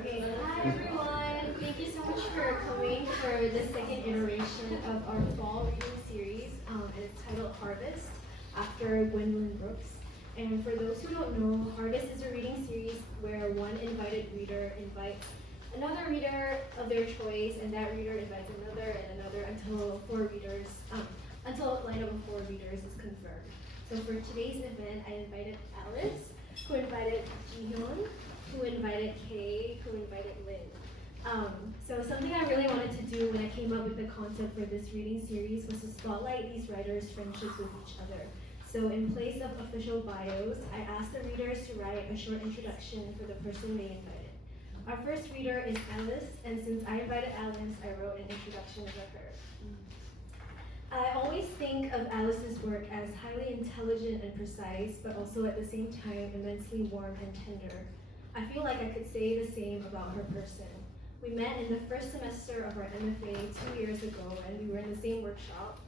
Okay, hi everyone. Thank you so much for coming for the second iteration of our fall reading series. And it's titled Harvest after Gwendolyn Brooks. And for those who don't know, Harvest is a reading series where one invited reader invites another reader of their choice, and that reader invites another and another until a lineup of 4 readers is confirmed. So for today's event, I invited Alice, who invited JiHyun, who invited Kay, who invited Lynn. So something I really wanted to do when I came up with the concept for this reading series was to spotlight these writers' friendships with each other. So in place of official bios, I asked the readers to write a short introduction for the person they invited. Our first reader is Alice, and since I invited Alice, I wrote an introduction for her. I always think of Alice's work as highly intelligent and precise, but also at the same time immensely warm and tender. I feel like I could say the same about her person. We met in the first semester of our MFA 2 years ago, and we were in the same workshop.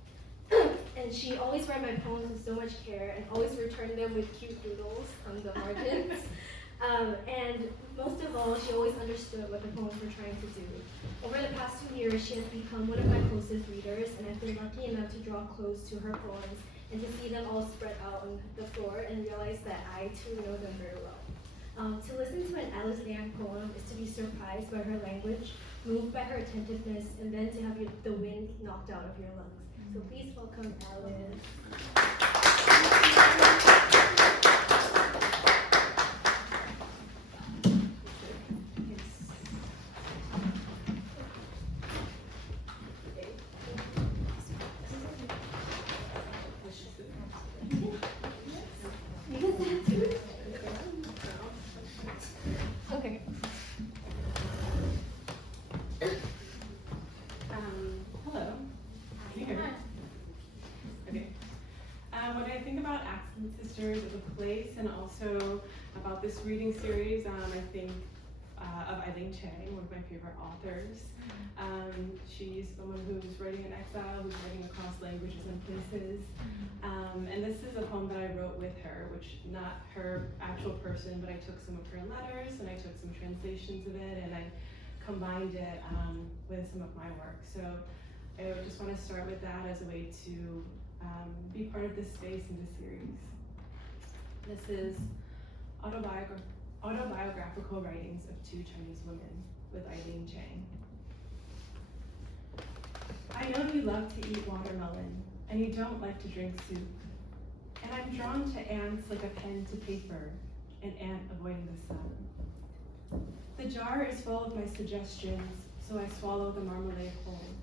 And she always read my poems with so much care and always returned them with cute doodles on the margins. And most of all, she always understood what the poems were trying to do. Over the past 2 years, she has become one of my closest readers, and I've been lucky enough to draw close to her poems and to see them all spread out on the floor and realize that I too know them very well. To listen to an Alice Liang poem is to be surprised by her language, moved by her attentiveness, and then to have the wind knocked out of your lungs. So please welcome Alice. Okay. Hello. Can you hear me? Okay. When I think about Accent Sisters as a place and also about this reading series, I think of Eileen Chang, one of my favorite authors. She's someone who's writing in exile, who's writing across languages and places. And this is a poem that I wrote with her, which not her actual person, but I took some of her letters and I took some translations of it and I combined it with some of my work. So I just want to start with that as a way to be part of this space in this series. This is autobiographical writings of 2 Chinese women with Eileen Chang. I know you love to eat watermelon, and you don't like to drink soup. And I'm drawn to ants like a pen to paper, an ant avoiding the sun. The jar is full of my suggestions, so I swallow the marmalade whole.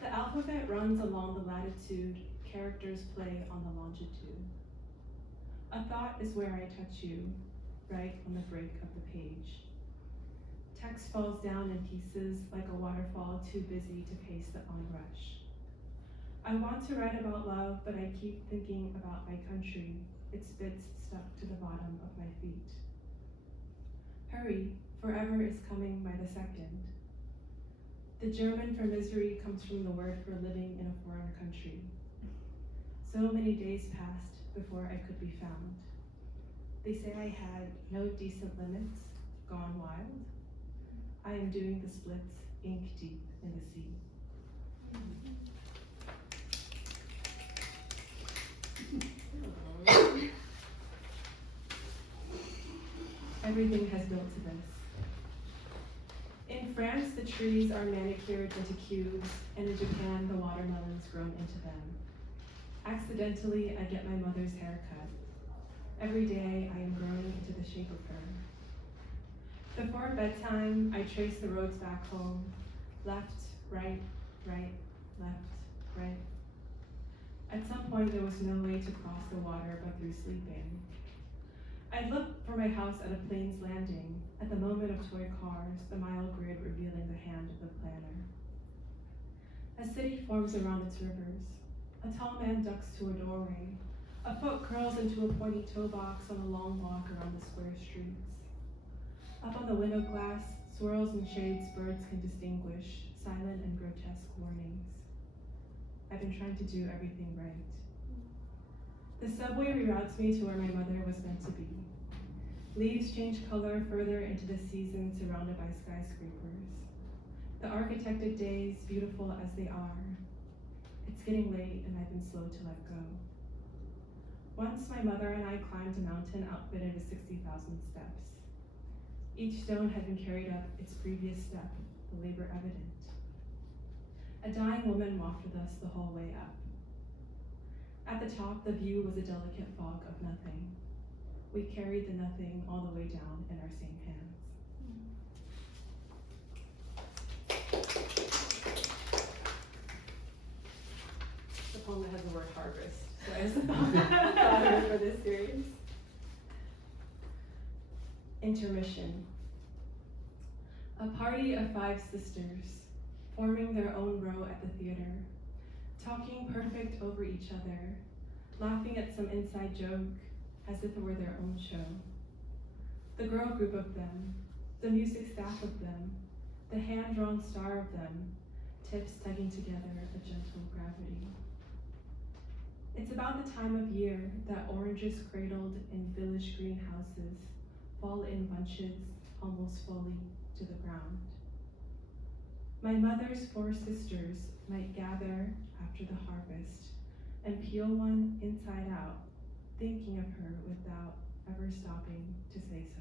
The alphabet runs along the latitude, characters play on the longitude. A thought is where I touch you, right on the break of the page. Text falls down in pieces like a waterfall too busy to pace the onrush. I want to write about love, but I keep thinking about my country, its bits stuck to the bottom of my feet. Hurry, forever is coming by the second. The German for misery comes from the word for living in a foreign country. So many days passed before I could be found. They say I had no decent limits, gone wild. I am doing the splits, ink deep in the sea. Everything has built to this. In France, the trees are manicured into cubes, and in Japan, the watermelons grown into them. Accidentally, I get my mother's haircut. Every day, I am growing into the shape of her. Before bedtime, I trace the roads back home. Left, right, right, left, right. At some point, there was no way to cross the water but through sleeping. I look for my house at a plane's landing, at the moment of toy cars, the mile grid revealing the hand of the planner. A city forms around its rivers. A tall man ducks to a doorway. A foot curls into a pointy toe box on a long walk around the square streets. Up on the window glass, swirls and shades birds can distinguish, silent and grotesque warnings. I've been trying to do everything right. The subway reroutes me to where my mother was meant to be. Leaves change color further into the season surrounded by skyscrapers. The architected days, beautiful as they are. It's getting late and I've been slow to let go. Once my mother and I climbed a mountain outfitted with 60,000 steps. Each stone had been carried up its previous step, the labor evident. A dying woman walked with us the whole way up. At the top, the view was a delicate fog of nothing. We carried the nothing all the way down in our same hands. The poem that has the word harvest, so I just thought of it for this series. Intermission. A party of 5 sisters, forming their own row at the theater, talking perfect over each other, laughing at some inside joke as if it were their own show. The girl group of them, the music staff of them, the hand-drawn star of them, tips tugging together a gentle gravity. It's about the time of year that oranges cradled in village greenhouses fall in bunches, almost falling to the ground. My mother's 4 sisters might gather after the harvest and peel one inside out, thinking of her without ever stopping to say so.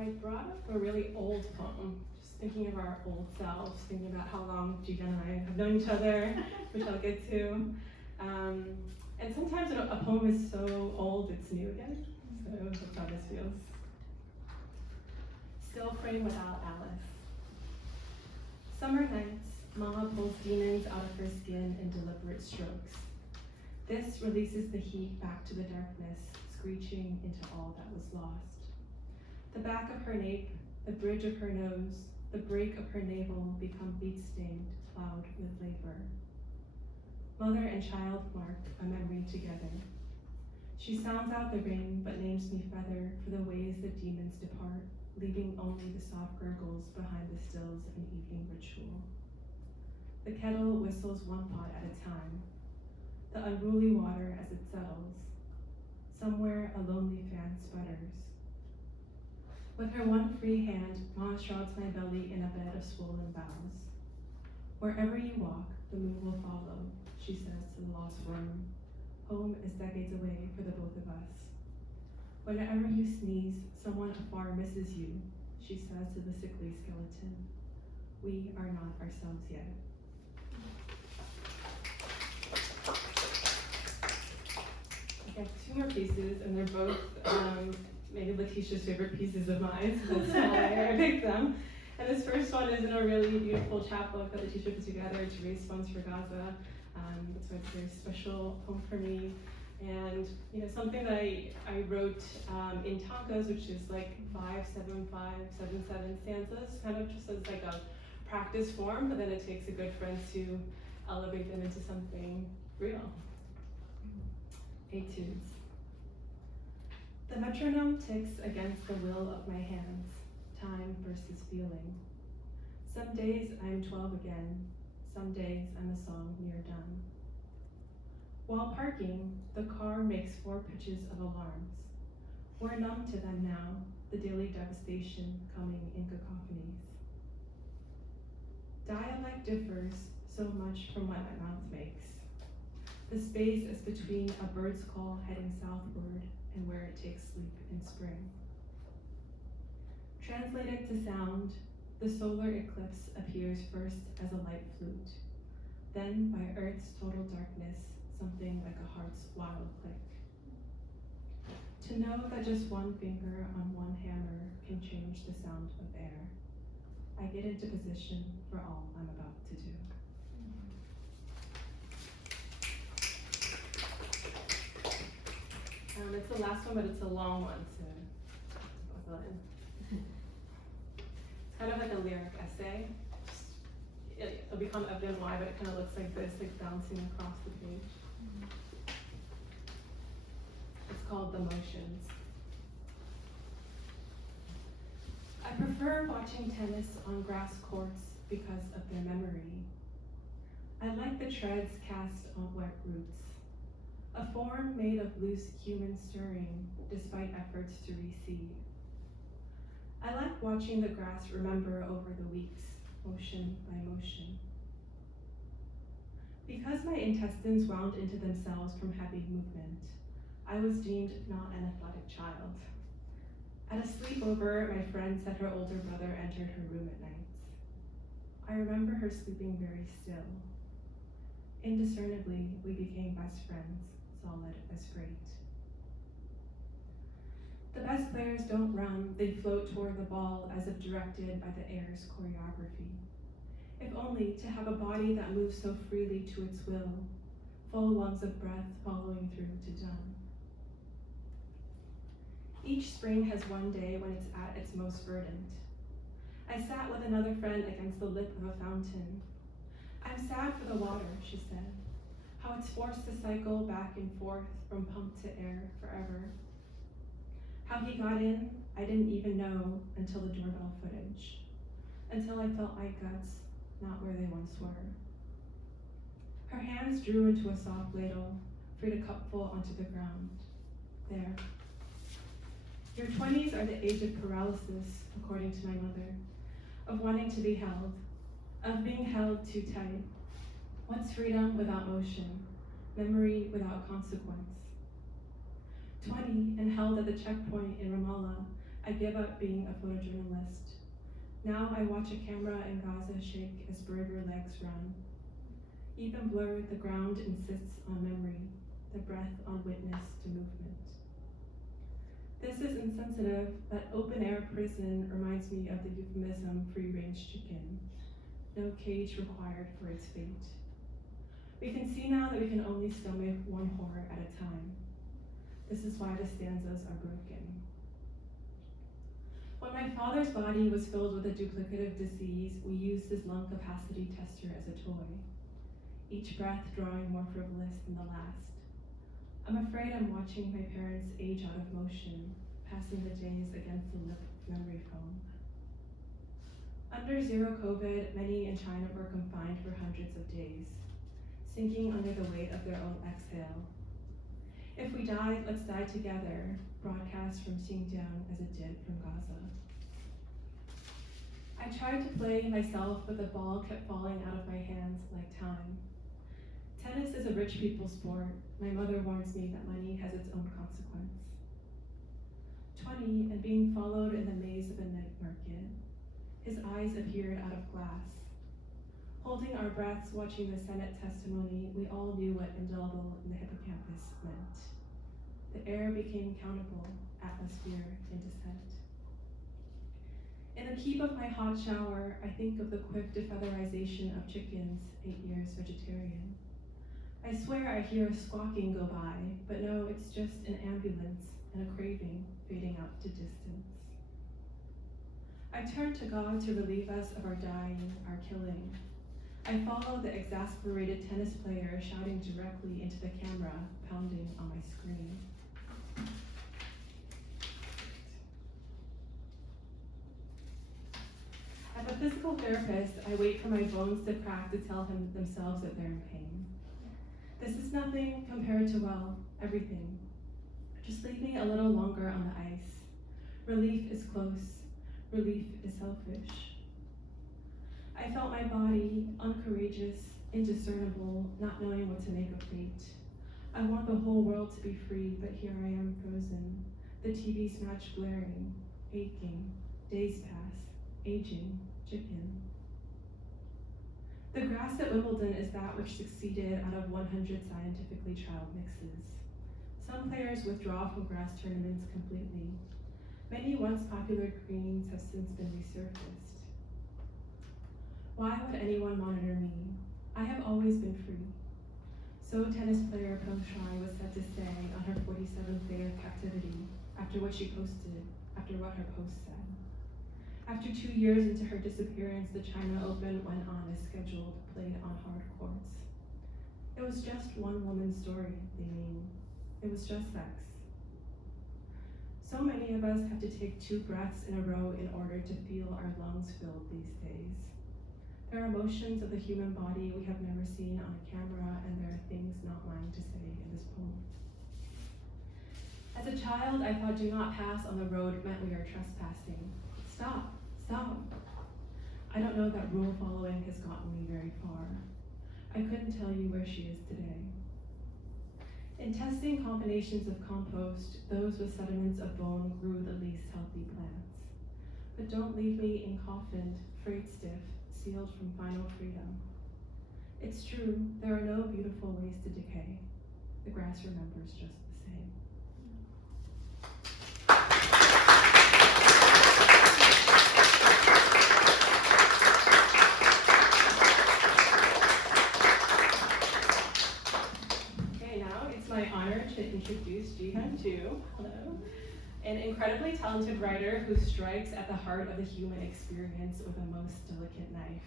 I brought up a really old poem, just thinking of our old selves, thinking about how long JiHyun and I have known each other, which I'll get to. And sometimes a poem is so old, it's new again. So that's how this feels. Still frame without Alice. Summer nights, Mama pulls demons out of her skin in deliberate strokes. This releases the heat back to the darkness, screeching into all that was lost. The back of her nape, the bridge of her nose, the break of her navel become bead-stained, plowed with labor. Mother and child mark a memory together. She sounds out the ring, but names me feather for the ways that demons depart, leaving only the soft gurgles behind the stills of an evening ritual. The kettle whistles one pot at a time, the unruly water as it settles. Somewhere a lonely fan sputters. With her one free hand, Ma shrouds my belly in a bed of swollen boughs. Wherever you walk, the moon will follow, she says to the lost room. Home is decades away for the both of us. Whenever you sneeze, someone afar misses you, she says to the sickly skeleton. We are not ourselves yet. I have 2 more pieces, and they're both maybe Letitia's favorite pieces of mine, so that's why I picked them. And this first one is in a really beautiful chapbook that Letitia put together to raise funds for Gaza. That's why it's a very special poem for me. And something that I wrote in tankas, which is like 5, 7, 5, 7, 7 stanzas, kind of just as like a practice form, but then it takes a good friend to elevate them into something real. Etudes. The metronome ticks against the will of my hands, time versus feeling. Some days I am 12 again, some days I'm a song near done. While parking, the car makes 4 pitches of alarms. We're numb to them now, the daily devastation coming in cacophonies. Dialect differs so much from what my mouth makes. The space is between a bird's call heading southward and where it takes sleep in spring. Translated to sound, the solar eclipse appears first as a light flute, then by Earth's total darkness, something like a heart's wild click. To know that just one finger on one hammer can change the sound of air, I get into position for all I'm about to do. It's the last one, but it's a long one, so buckle in. It's kind of like a lyric essay. It'll become evident why, but it kind of looks like this, like bouncing across the page. It's called The Motions. I prefer watching tennis on grass courts because of their memory. I like the treads cast on wet roots, a form made of loose human stirring despite efforts to reseed. I like watching the grass remember over the weeks, motion by motion. Because my intestines wound into themselves from heavy movement, I was deemed not an athletic child. At a sleepover, my friend said her older brother entered her room at nights. I remember her sleeping very still. Indiscernibly, we became best friends, solid as freight. The best players don't run, they float toward the ball as if directed by the air's choreography. If only to have a body that moves so freely to its will, full lungs of breath following through to done. Each spring has one day when it's at its most verdant. I sat with another friend against the lip of a fountain. I'm sad for the water, she said, how it's forced to cycle back and forth from pump to air forever. How he got in, I didn't even know until the doorbell footage, until I felt my guts not where they once were. Her hands drew into a soft ladle, freed a cupful onto the ground. There. Your 20s are the age of paralysis, according to my mother, of wanting to be held, of being held too tight. What's freedom without motion, memory without consequence? 20 and held at the checkpoint in Ramallah, I give up being a photojournalist. Now I watch a camera in Gaza shake as burger legs run. Even blurred, the ground insists on memory, the breath on witness to movement. This is insensitive, but open-air prison reminds me of the euphemism free-range chicken. No cage required for its fate. We can see now that we can only stomach one horror at a time. This is why the stanzas are broken. When my father's body was filled with a duplicative disease, we used his lung capacity tester as a toy, each breath drawing more frivolous than the last. I'm afraid I'm watching my parents age out of motion, passing the days against the lip memory foam. Under zero COVID, many in China were confined for hundreds of days, sinking under the weight of their own exhale. If we died, let's die together, broadcast from Xinjiang as it did from Gaza. I tried to play myself, but the ball kept falling out of my hands like time. Tennis is a rich people's sport. My mother warns me that money has its own consequence. 20 and being followed in the maze of a night market. His eyes appeared out of glass. Holding our breaths, watching the Senate testimony, we all knew what indelible in the hippocampus meant. The air became countable, atmosphere in descent. In the keep of my hot shower, I think of the quick defeatherization of chickens, 8 years vegetarian. I swear I hear a squawking go by, but no, it's just an ambulance and a craving fading out to distance. I turn to God to relieve us of our dying, our killing. I follow the exasperated tennis player shouting directly into the camera, pounding on my screen. As a physical therapist, I wait for my bones to crack to tell themselves that they're in pain. This is nothing compared to, well, everything. Just leave me a little longer on the ice. Relief is close. Relief is selfish. I felt my body uncourageous, indiscernible, not knowing what to make of fate. I want the whole world to be free, but here I am frozen. The TV's match blaring, aching, days pass, aging, chicken. The grass at Wimbledon is that which succeeded out of 100 scientifically trialed mixes. Some players withdraw from grass tournaments completely. Many once popular greens have since been resurfaced. Why would anyone monitor me? I have always been free. So tennis player Peng Shuai was said to say on her 47th day of captivity, after what her post said. After 2 years into her disappearance, the China Open went on as scheduled, played on hard courts. It was just one woman's story, they mean. It was just sex. So many of us have to take 2 breaths in a row in order to feel our lungs filled these days. There are emotions of the human body we have never seen on a camera, and there are things not mine to say in this poem. As a child, I thought do not pass on the road meant we are trespassing. Stop, stop. I don't know that rule following has gotten me very far. I couldn't tell you where she is today. In testing combinations of compost, those with sediments of bone grew the least healthy plants. But don't leave me encoffined, frayed stiff, sealed from final freedom. It's true, there are no beautiful ways to decay. The grass remembers just the same. Okay, now it's my honor to introduce JiHyun too. Hello. An incredibly talented writer who strikes at the heart of the human experience with a most delicate knife.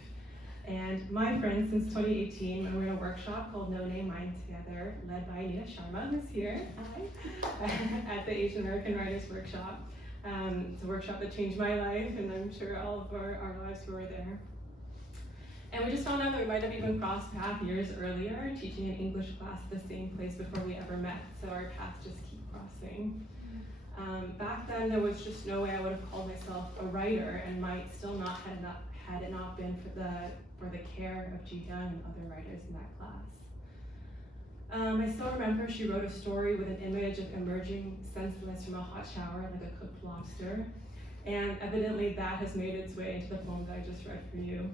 And my friend since 2018, when we were in a workshop called No Name Mind Together, led by Nina Sharma, who's here, hi, at the Asian American Writers Workshop. It's a workshop that changed my life, and I'm sure all of our lives who were there. And we just found out that we might have even crossed paths years earlier, teaching an English class at the same place before we ever met, so our paths just keep crossing. Back then, there was just no way I would have called myself a writer, and might still not had it not been for the care of JiHyun and other writers in that class. I still remember she wrote a story with an image of emerging senseless from a hot shower like a cooked lobster, and evidently that has made its way into the poem that I just read for you.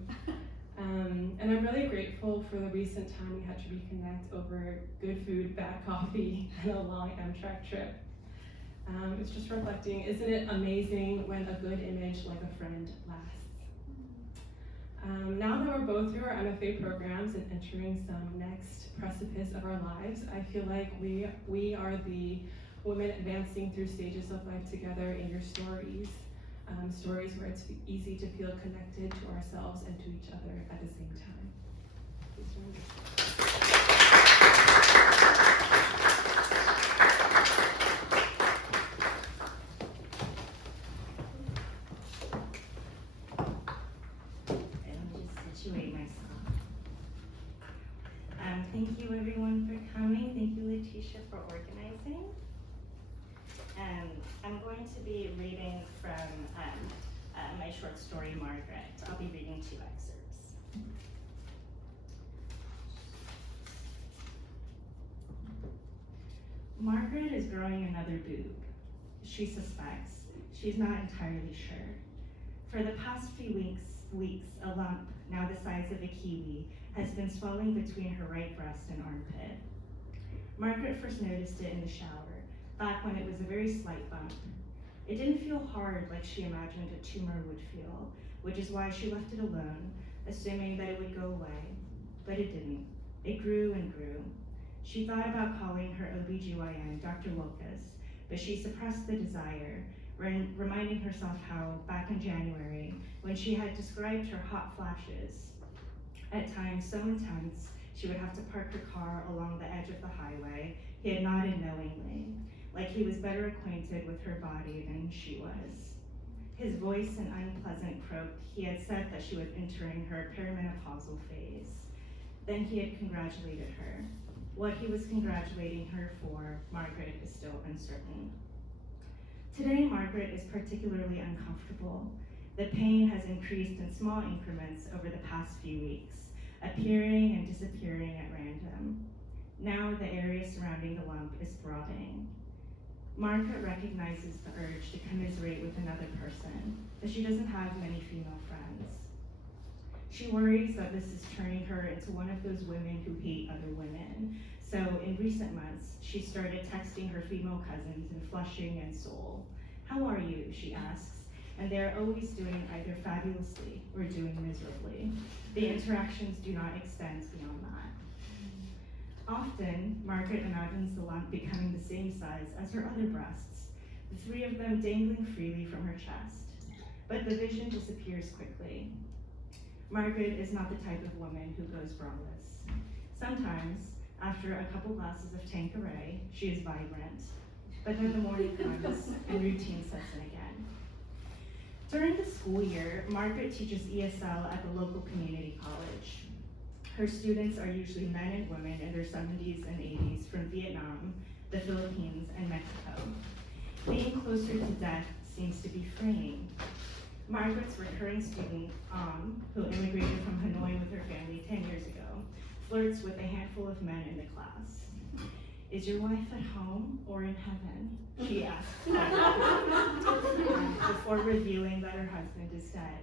And I'm really grateful for the recent time we had to reconnect over good food, bad coffee, and a long Amtrak trip. It's just reflecting, isn't it amazing when a good image like a friend lasts? Now that we're both through our MFA programs and entering some next precipice of our lives, I feel like we are the women advancing through stages of life together in your stories. Stories where it's easy to feel connected to ourselves and to each other at the same time. Situate myself. Thank you everyone for coming. Thank you Letitia for organizing. I'm going to be reading from my short story, Margaret. I'll be reading 2 excerpts. Margaret is growing another boob. She suspects. She's not entirely sure. For the past few weeks, a lump, now the size of a kiwi, has been swelling between her right breast and armpit. Margaret first noticed it in the shower, back when it was a very slight bump. It didn't feel hard like she imagined a tumor would feel, which is why she left it alone, assuming that it would go away. But it didn't. It grew and grew. She thought about calling her OBGYN, Dr. Wilkes, but she suppressed the desire, reminding herself how, back in January, when she had described her hot flashes, at times so intense she would have to park her car along the edge of the highway, he had nodded knowingly, like he was better acquainted with her body than she was. His voice an unpleasant croak, he had said that she was entering her perimenopausal phase. Then he had congratulated her. What he was congratulating her for, Margaret is still uncertain. Today, Margaret is particularly uncomfortable. The pain has increased in small increments over the past few weeks, appearing and disappearing at random. Now the area surrounding the lump is throbbing. Margaret recognizes the urge to commiserate with another person, but she doesn't have many female friends. She worries that this is turning her into one of those women who hate other women. So in recent months, she started texting her female cousins in Flushing and Seoul. "How are you?" she asks, and they're always doing either fabulously or doing miserably. The interactions do not extend beyond that. Often, Margaret imagines the lump becoming the same size as her other breasts, the 3 of them dangling freely from her chest. But the vision disappears quickly. Margaret is not the type of woman who goes braless. Sometimes, after a couple glasses of Tanqueray, she is vibrant. But then the morning comes and routine sets in again. During the school year, Margaret teaches ESL at the local community college. Her students are usually men and women in their 70s and 80s from Vietnam, the Philippines, and Mexico. Being closer to death seems to be freeing. Margaret's recurring student, who immigrated from Hanoi with her family 10 years ago, flirts with a handful of men in the class. "Is your wife at home or in heaven?" she asks, before revealing that her husband is dead.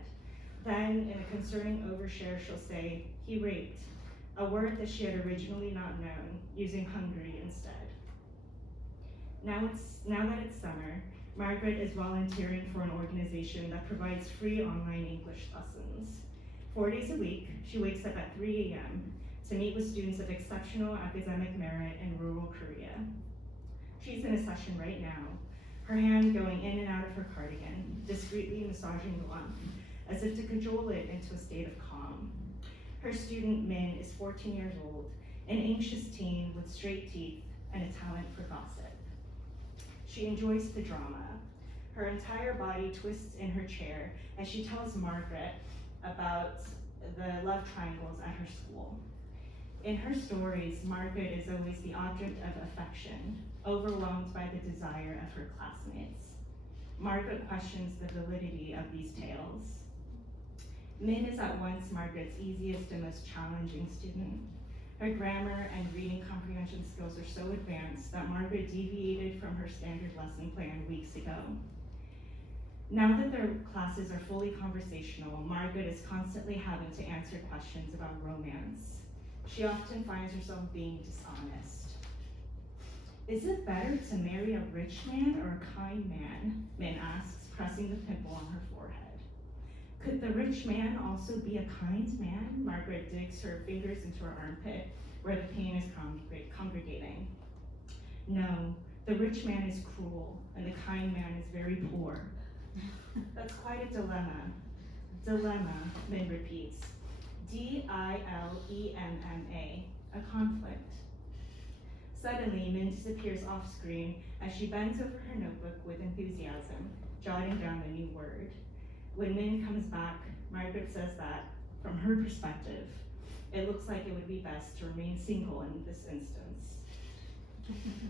Then, in a concerning overshare, she'll say, "He raped," a word that she had originally not known, using hungry instead. Now that it's summer, Margaret is volunteering for an organization that provides free online English lessons. 4 days a week, she wakes up at 3 a.m. to meet with students of exceptional academic merit in rural Korea. She's in a session right now, her hand going in and out of her cardigan, discreetly massaging the lump, as if to cajole it into a state of calm. Her student, Min, is 14 years old, an anxious teen with straight teeth and a talent for gossip. She enjoys the drama. Her entire body twists in her chair as she tells Margaret about the love triangles at her school. In her stories, Margaret is always the object of affection, overwhelmed by the desire of her classmates. Margaret questions the validity of these tales. Min is at once Margaret's easiest and most challenging student. Her grammar and reading comprehension skills are so advanced that Margaret deviated from her standard lesson plan weeks ago. Now that their classes are fully conversational, Margaret is constantly having to answer questions about romance. She often finds herself being dishonest. "Is it better to marry a rich man or a kind man?" Min asks, pressing the pimple on her forehead. "Could the rich man also be a kind man?" Margaret digs her fingers into her armpit, where the pain is congregating. "No, the rich man is cruel, and the kind man is very poor." "That's quite a dilemma." "Dilemma," Min repeats. D-I-L-E-M-M-A, a conflict. Suddenly, Min disappears off screen as she bends over her notebook with enthusiasm, jotting down a new word. When Min comes back, Margaret says that, from her perspective, it looks like it would be best to remain single in this instance.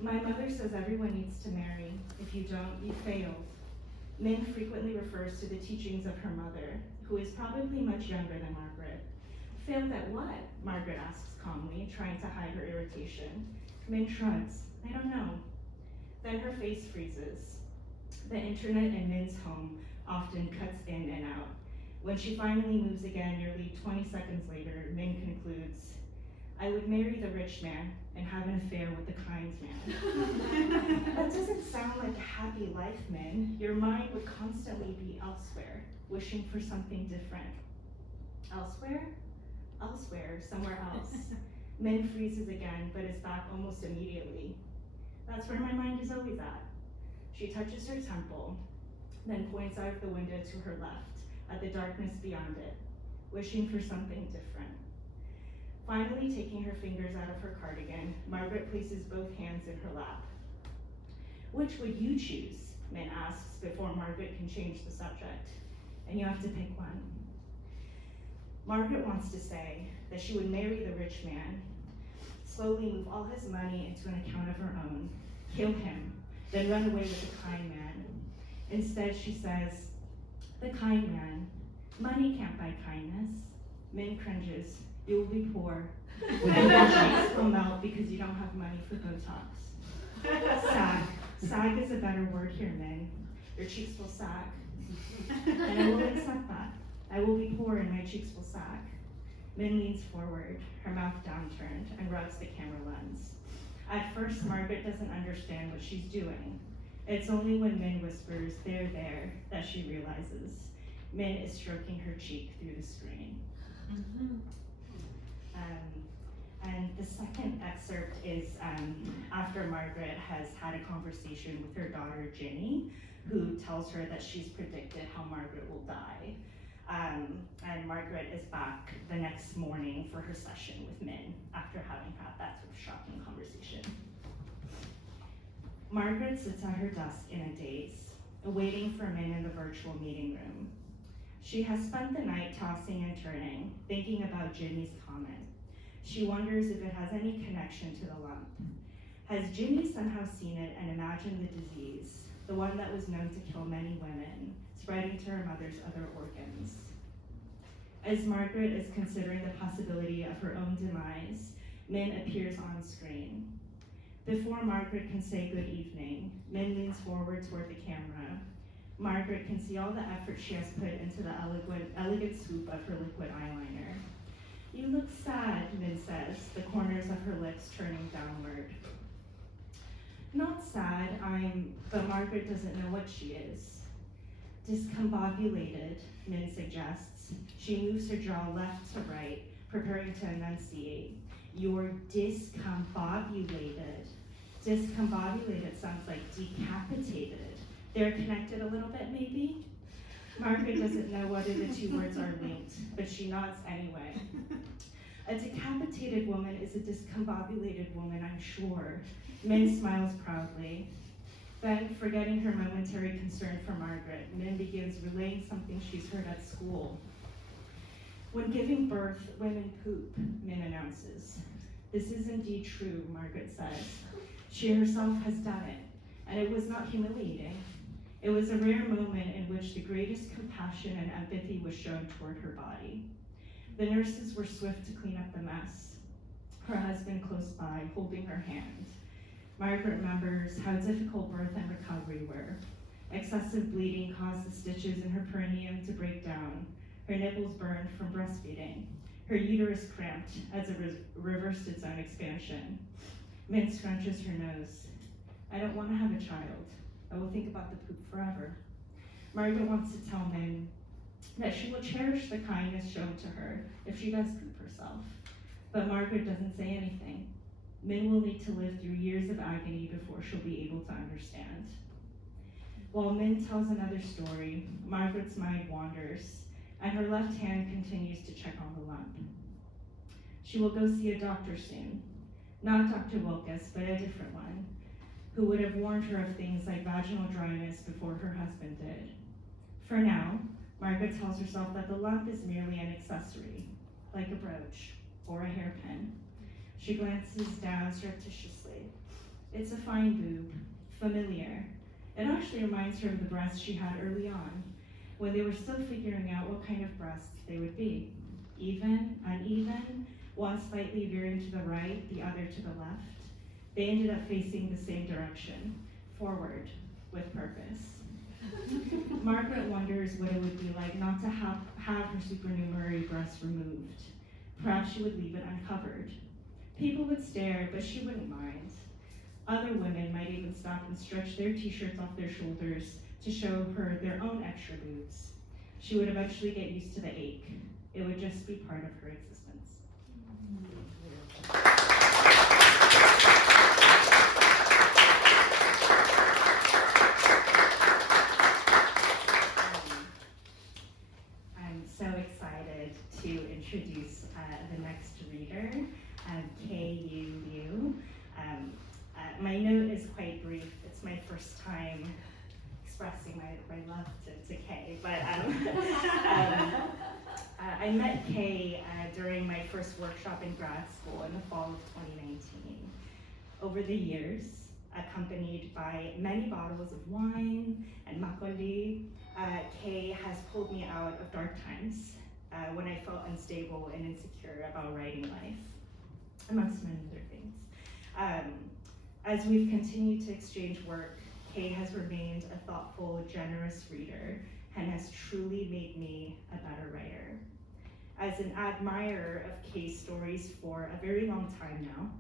"My mother says everyone needs to marry. If you don't, you failed." Min frequently refers to the teachings of her mother, who is probably much younger than Margaret. "Failed at what?" Margaret asks calmly, trying to hide her irritation. Min shrugs. "I don't know." Then her face freezes. The internet in Min's home often cuts in and out. When she finally moves again nearly 20 seconds later, Min concludes, "I would marry the rich man and have an affair with the kind man." "That doesn't sound like a happy life, Min. Your mind would constantly be elsewhere, wishing for something different." "Elsewhere?" "Elsewhere, somewhere else." Min freezes again, but is back almost immediately. "That's where my mind is always at." She touches her temple, then points out of the window to her left, at the darkness beyond it, wishing for something different. Finally, taking her fingers out of her cardigan, Margaret places both hands in her lap. "Which would you choose?" Min asks before Margaret can change the subject. "And you have to pick one." Margaret wants to say that she would marry the rich man, slowly move all his money into an account of her own, kill him, then run away with the kind man. Instead, she says, "The kind man, money can't buy kindness." Min cringes. "You will be poor, and your cheeks will melt because you don't have money for Botox." "Sag. Sag is a better word here, Min. Your cheeks will sag. And I will accept that. I will be poor and my cheeks will sag." Min leans forward, her mouth downturned, and rubs the camera lens. At first, Margaret doesn't understand what she's doing. It's only when Min whispers, there, that she realizes. Min is stroking her cheek through the screen. And the second excerpt is after Margaret has had a conversation with her daughter, Ginny, who tells her that she's predicted how Margaret will die. And Margaret is back the next morning for her session with Min after having had that sort of shocking conversation. Margaret sits at her desk in a daze. waiting for Min in the virtual meeting room. She has spent the night tossing and turning, thinking about Jimmy's comment. She wonders if it has any connection to the lump. Has Jimmy somehow seen it and imagined the disease, the one that was known to kill many women, spreading to her mother's other organs? As Margaret is considering the possibility of her own demise, Min appears on screen. Before Margaret can say good evening, Min leans forward toward the camera. Margaret can see all the effort she has put into the elegant swoop of her liquid eyeliner. You look sad, Min says, the corners of her lips turning downward. Not sad, but Margaret doesn't know what she is. Discombobulated, Min suggests. She moves her jaw left to right, preparing to enunciate. You're discombobulated. Discombobulated sounds like decapitated. They're connected a little bit, maybe? Margaret doesn't know whether the two words are linked, but she nods anyway. A decapitated woman is a discombobulated woman, I'm sure. Min smiles proudly. Then, forgetting her momentary concern for Margaret, Min begins relaying something she's heard at school. When giving birth, women poop, Min announces. This is indeed true, Margaret says. She herself has done it, and it was not humiliating. It was a rare moment in which the greatest compassion and empathy was shown toward her body. The nurses were swift to clean up the mess, her husband close by, holding her hand. Margaret remembers how difficult birth and recovery were. Excessive bleeding caused the stitches in her perineum to break down. Her nipples burned from breastfeeding. Her uterus cramped as it reversed its own expansion. Min scrunches her nose. I don't want to have a child. I will think about the poop forever. Margaret wants to tell Min that she will cherish the kindness shown to her if she does poop herself. But Margaret doesn't say anything. Min will need to live through years of agony before she'll be able to understand. While Min tells another story, Margaret's mind wanders, and her left hand continues to check on the lump. She will go see a doctor soon. Not Dr. Wilkes, but a different one, who would have warned her of things like vaginal dryness before her husband did. For now, Margaret tells herself that the lump is merely an accessory, like a brooch or a hairpin. She glances down surreptitiously. It's a fine boob, familiar. It actually reminds her of the breasts she had early on, when they were still figuring out what kind of breasts they would be. Even, uneven, one slightly veering to the right, the other to the left. They ended up facing the same direction, forward, with purpose. Margaret wonders what it would be like not to have her supernumerary breasts removed. Perhaps she would leave it uncovered. People would stare, but she wouldn't mind. Other women might even stop and stretch their t-shirts off their shoulders to show her their own extra boobs. She would eventually get used to the ache. It would just be part of her existence. I'm so excited to introduce the next reader, K.U. Liu. My note is quite brief. It's my first time expressing my love to Kay, but I met Kay during my first workshop in grad school in the fall of 2019. Over the years, accompanied by many bottles of wine and makgeolli, Kay has pulled me out of dark times when I felt unstable and insecure about writing life, amongst many other things. As we've continued to exchange work, Kay has remained a thoughtful, generous reader and has truly made me a better writer. As an admirer of Kay's stories for a very long time now,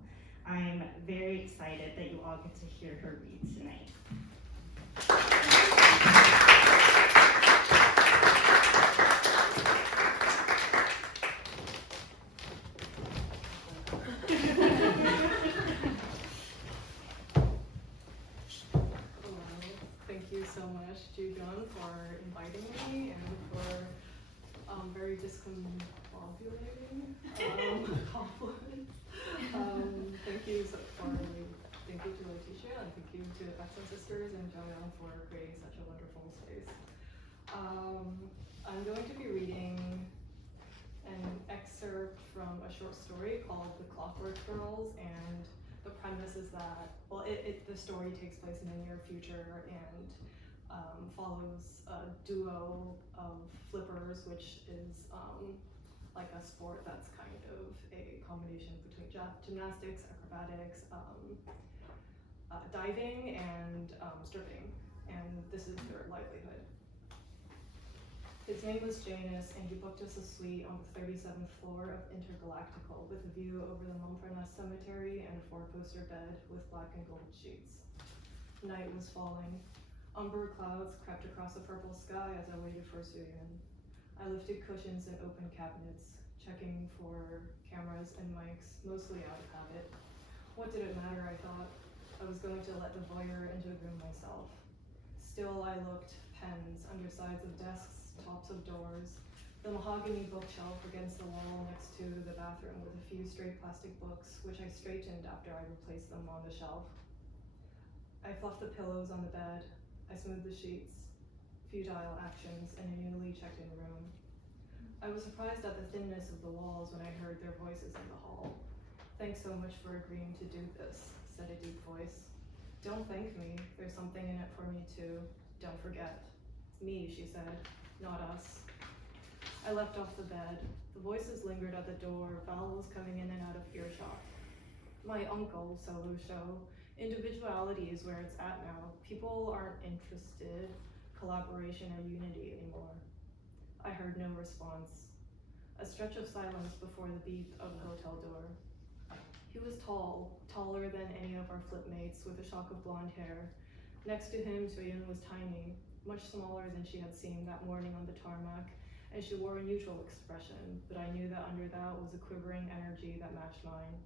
I'm very excited that you all get to hear her read tonight. Thank you so much, JiHyun, for inviting me and for very discombobulating compliments. Thank you for being thank you to Letitia, and thank you to Excellent Sisters and JiHyun for creating such a wonderful space. I'm going to be reading an excerpt from a short story called The Clockwork Girls, and the premise is that, well, the story takes place in the near future and follows a duo of flippers, which is like a sport that's kind of a combination between gymnastics, acrobatics, diving, and stripping, and this is their livelihood. His name was Janus, and he booked us a suite on the 37th floor of Intergalactical with a view over the Montparnasse Cemetery and a 4-poster bed with black and gold sheets. Night was falling. Umber clouds crept across the purple sky as I waited for JiHyun. I lifted cushions and opened cabinets, checking for cameras and mics, mostly out of habit. What did it matter, I thought. I was going to let the voyeur into the room myself. Still I looked, pens, undersides of desks, tops of doors, the mahogany bookshelf against the wall next to the bathroom with a few straight plastic books, which I straightened after I replaced them on the shelf. I fluffed the pillows on the bed. I smoothed the sheets, futile actions, and annually checked in the room. I was surprised at the thinness of the walls when I heard their voices in the hall. Thanks so much for agreeing to do this, said a deep voice. Don't thank me, there's something in it for me too. Don't forget. Me, she said, not us. I leapt off the bed. The voices lingered at the door, vowels coming in and out of earshot. My uncle, solo show. Individuality is where it's at now. People aren't interested, collaboration or unity anymore. I heard no response. A stretch of silence before the beep of the hotel door. He was tall, taller than any of our flipmates, with a shock of blonde hair. Next to him, JiHyun was tiny, much smaller than she had seen that morning on the tarmac, and she wore a neutral expression, but I knew that under that was a quivering energy that matched mine.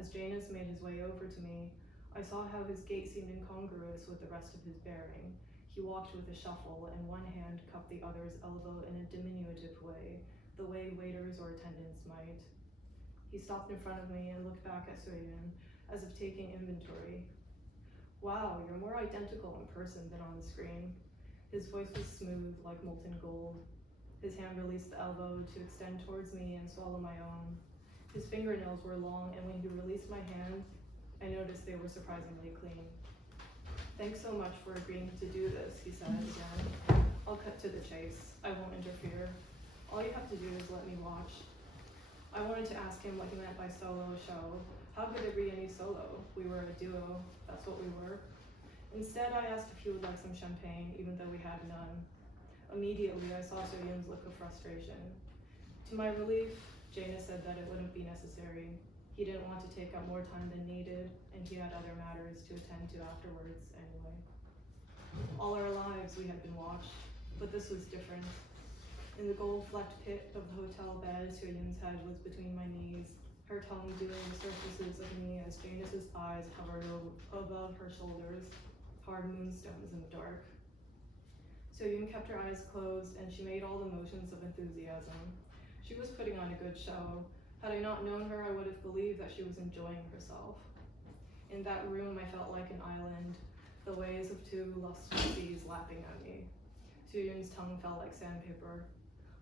As Janus made his way over to me, I saw how his gait seemed incongruous with the rest of his bearing. He walked with a shuffle, and one hand cupped the other's elbow in a diminutive way, the way waiters or attendants might. He stopped in front of me and looked back at JiHyun, as if taking inventory. Wow, you're more identical in person than on the screen. His voice was smooth, like molten gold. His hand released the elbow to extend towards me and swallow my own. His fingernails were long, and when he released my hand, I noticed they were surprisingly clean. Thanks so much for agreeing to do this, he said again. I'll cut to the chase. I won't interfere. All you have to do is let me watch. I wanted to ask him what he meant by solo show. How could there be any solo? We were a duo. That's what we were. Instead, I asked if he would like some champagne, even though we had none. Immediately, I saw JiHyun's look of frustration. To my relief, Janus said that it wouldn't be necessary. He didn't want to take up more time than needed, and he had other matters to attend to afterwards anyway. All our lives we had been watched, but this was different. In the gold-flecked pit of the hotel bed, JiHyun's head was between my knees, her tongue doing the surfaces of me as Janus's eyes hovered above her shoulders, hard moonstones in the dark. JiHyun kept her eyes closed, and she made all the motions of enthusiasm. She was putting on a good show. Had I not known her, I would have believed that she was enjoying herself. In that room, I felt like an island, the waves of two lustful seas lapping at me. JiHyun's tongue felt like sandpaper.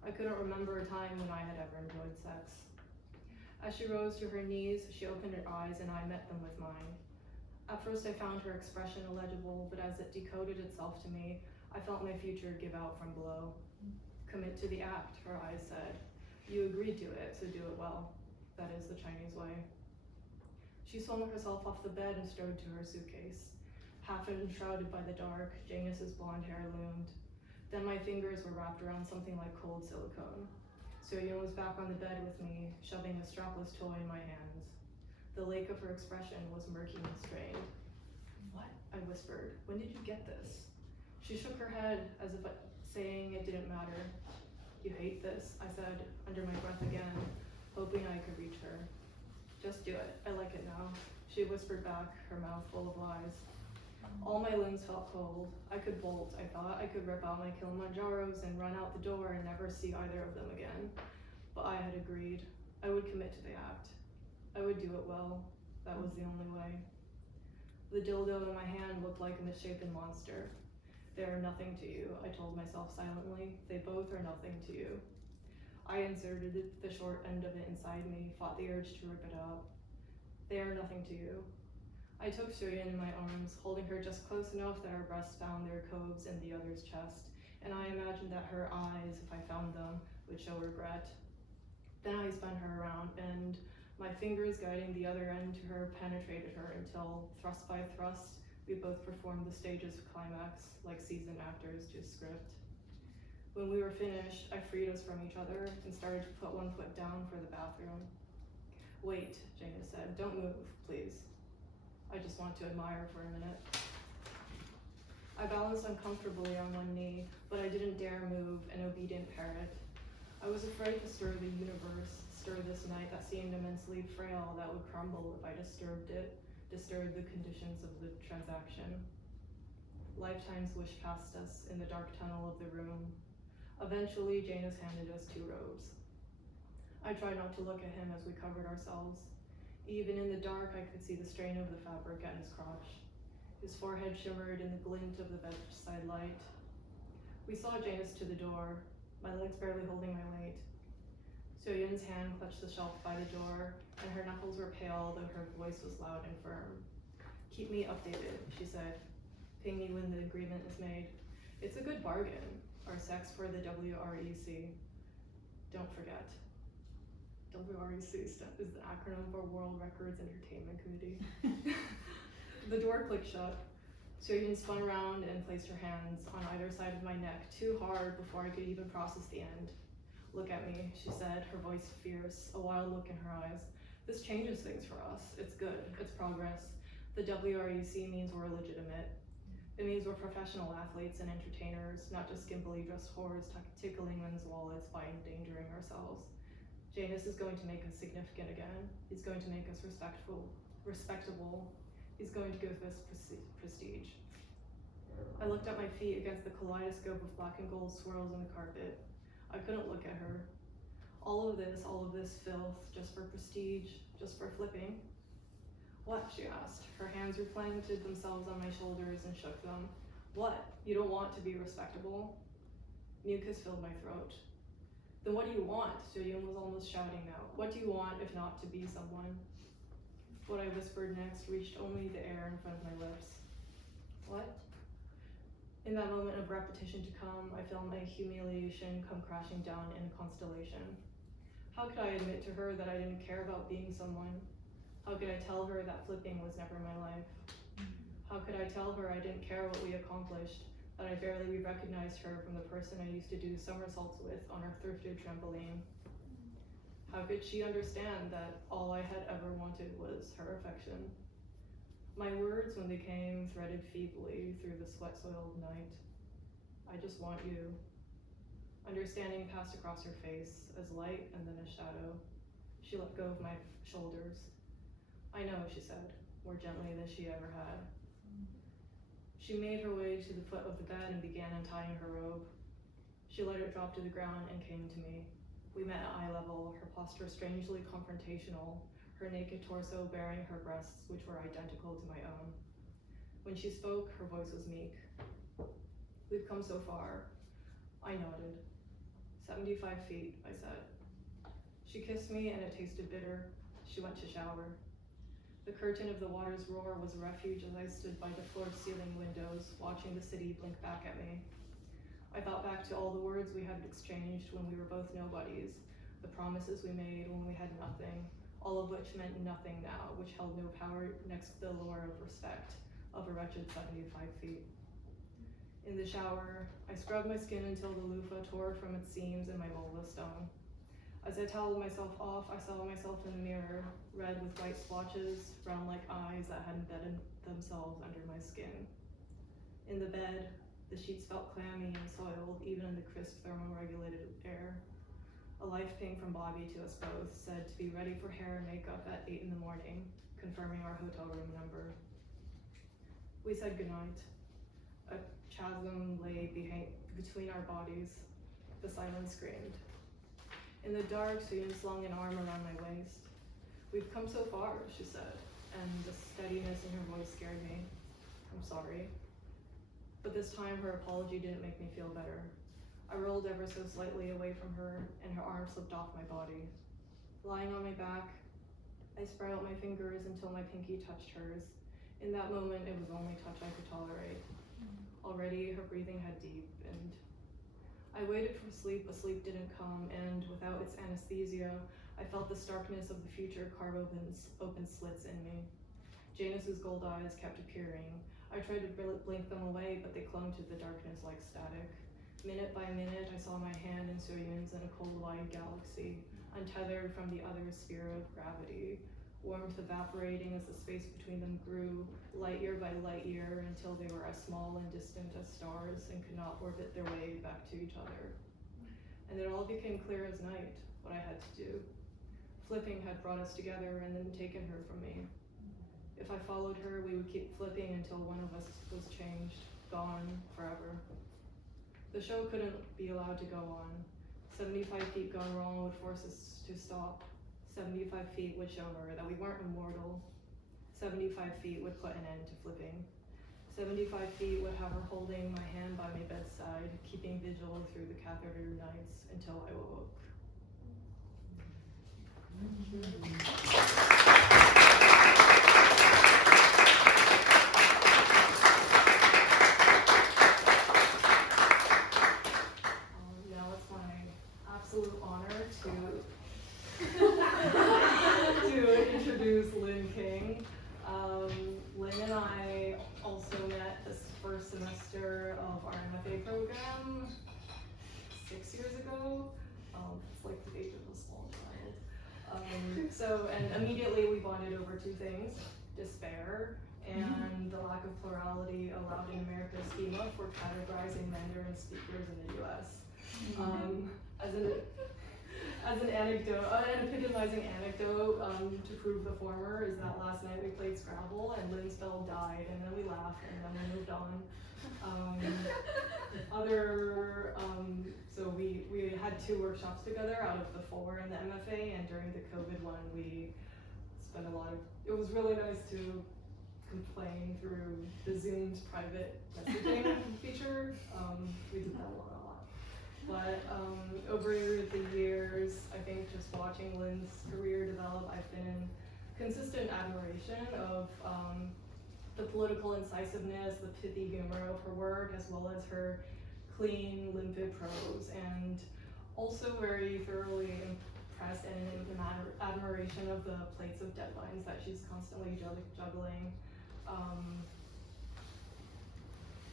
I couldn't remember a time when I had ever enjoyed sex. As she rose to her knees, she opened her eyes and I met them with mine. At first I found her expression illegible, but as it decoded itself to me, I felt my future give out from below. Commit to the act, her eyes said. You agreed to it, so do it well. That is the Chinese way. She swung herself off the bed and strode to her suitcase. Half enshrouded by the dark, Janus's blonde hair loomed. Then my fingers were wrapped around something like cold silicone. JiHyun was back on the bed with me, shoving a strapless toy in my hands. The lake of her expression was murky and strained. What? I whispered. When did you get this? She shook her head as if saying it didn't matter. You hate this, I said, under my breath again, hoping I could reach her. Just do it. I like it now, she whispered back, her mouth full of lies. All my limbs felt cold. I could bolt, I thought. I could rip out my Kilimanjaros and run out the door and never see either of them again. But I had agreed. I would commit to the act. I would do it well. That was the only way. The dildo in my hand looked like a misshapen monster. They are nothing to you, I told myself silently. They both are nothing to you. I inserted the short end of it inside me, fought the urge to rip it out. They are nothing to you. I took JiHyun in my arms, holding her just close enough that our breasts found their coves in the other's chest, and I imagined that her eyes, if I found them, would show regret. Then I spun her around, and my fingers guiding the other end to her penetrated her until, thrust by thrust, we both performed the stages of climax like seasoned actors to a script. When we were finished, I freed us from each other and started to put one foot down for the bathroom. Wait, Jana said, don't move, please. I just want to admire for a minute. I balanced uncomfortably on one knee, but I didn't dare move, an obedient parrot. I was afraid to stir the universe, stir this night that seemed immensely frail that would crumble if I disturbed it, disturbed the conditions of the transaction. Lifetimes wished past us in the dark tunnel of the room. Eventually, Janus handed us 2 robes. I tried not to look at him as we covered ourselves. Even in the dark, I could see the strain of the fabric at his crotch. His forehead shimmered in the glint of the bedside light. We saw Janus to the door, my legs barely holding my weight. So-Yun's hand clutched the shelf by the door, and her knuckles were pale, though her voice was loud and firm. Keep me updated, she said. Ping me when the agreement is made. It's a good bargain, our sex for the WREC. Don't forget. WREC is the acronym for World Records Entertainment Committee. The door clicked shut. So-Yun spun around and placed her hands on either side of my neck too hard before I could even process the end. Look at me, she said, her voice fierce, a wild look in her eyes. This changes things for us. It's good. It's progress. The WREC means we're legitimate. It means we're professional athletes and entertainers, not just skimpily dressed whores tickling men's wallets by endangering ourselves. Janus is going to make us significant again. He's going to make us respectable. He's going to give us prestige. I looked at my feet against the kaleidoscope of black and gold swirls in the carpet. I couldn't look at her. All of this filth, just for prestige, just for flipping. What? She asked. Her hands replanted themselves on my shoulders and shook them. What? You don't want to be respectable? Mucus filled my throat. Then what do you want? JiHyun was almost shouting now. What do you want if not to be someone? What I whispered next reached only the air in front of my lips. What? In that moment of repetition to come, I felt my humiliation come crashing down in a constellation. How could I admit to her that I didn't care about being someone? How could I tell her that flipping was never my life? How could I tell her I didn't care what we accomplished, that I barely recognized her from the person I used to do somersaults with on our thrifted trampoline? How could she understand that all I had ever wanted was her affection? My words, when they came, threaded feebly through the sweat-soiled night. I just want you. Understanding passed across her face as light and then a shadow. She let go of my shoulders. I know, she said, more gently than she ever had. She made her way to the foot of the bed and began untying her robe. She let it drop to the ground and came to me. We met at eye level, her posture strangely confrontational, her naked torso bearing her breasts, which were identical to my own. When she spoke, her voice was meek. We've come so far. I nodded. 75 feet, I said. She kissed me and it tasted bitter. She went to shower. The curtain of the water's roar was a refuge as I stood by the floor-to-ceiling windows, watching the city blink back at me. I thought back to all the words we had exchanged when we were both nobodies, the promises we made when we had nothing, all of which meant nothing now, which held no power next to the lure of respect of a wretched 75 feet. In the shower, I scrubbed my skin until the loofah tore from its seams and my vulva stung. As I toweled myself off, I saw myself in the mirror, red with white splotches, round like eyes that had embedded themselves under my skin. In the bed, the sheets felt clammy and soiled, even in the crisp thermoregulated air. A life ping from Bobby to us both said to be ready for hair and makeup at 8 in the morning, confirming our hotel room number. We said goodnight. A chasm lay between our bodies. The silence screamed. In the dark, JiHyun slung an arm around my waist. We've come so far, she said. and the steadiness in her voice scared me. I'm sorry. But this time her apology didn't make me feel better. I rolled ever so slightly away from her, and her arm slipped off my body. Lying on my back, I spread out my fingers until my pinky touched hers. In that moment, it was the only touch I could tolerate. Already, her breathing had deepened. I waited for sleep, but sleep didn't come, and without its anesthesia, I felt the starkness of the future carve open slits in me. Janice's gold eyes kept appearing. I tried to blink them away, but they clung to the darkness like static. Minute by minute, I saw my hand in JiHyun's in a cold, wide galaxy, untethered from the other sphere of gravity, warmth evaporating as the space between them grew, light year by light year, until they were as small and distant as stars and could not orbit their way back to each other. And it all became clear as night, what I had to do. Flipping had brought us together and then taken her from me. If I followed her, we would keep flipping until one of us was changed, gone forever. The show couldn't be allowed to go on. 75 feet gone wrong would force us to stop. 75 feet would show her that we weren't immortal. 75 feet would put an end to flipping. 75 feet would have her holding my hand by my bedside, keeping vigil through the catheter nights until I awoke. Now it's my absolute honor to introduce Lynn King. Lynn and I also met this first semester of our MFA program 6 years ago. It's like the age of a small child. And immediately we bonded over two things: despair and the lack of plurality allowed in America's schema for categorizing Mandarin speakers in the US. As an anecdote, an epitomizing anecdote to prove the former is that last night we played Scrabble and Lynn's spell died, and then we laughed and then we moved on. So we had 2 workshops together out of the 4 in the MFA, and during the COVID one we spent it was really nice to complain through the Zoom's private messaging feature. We did that a lot. But over the years, I think just watching Lynn's career develop, I've been in consistent admiration of the political incisiveness, the pithy humor of her work, as well as her clean, limpid prose, and also very thoroughly impressed and in admiration of the plates of deadlines that she's constantly juggling.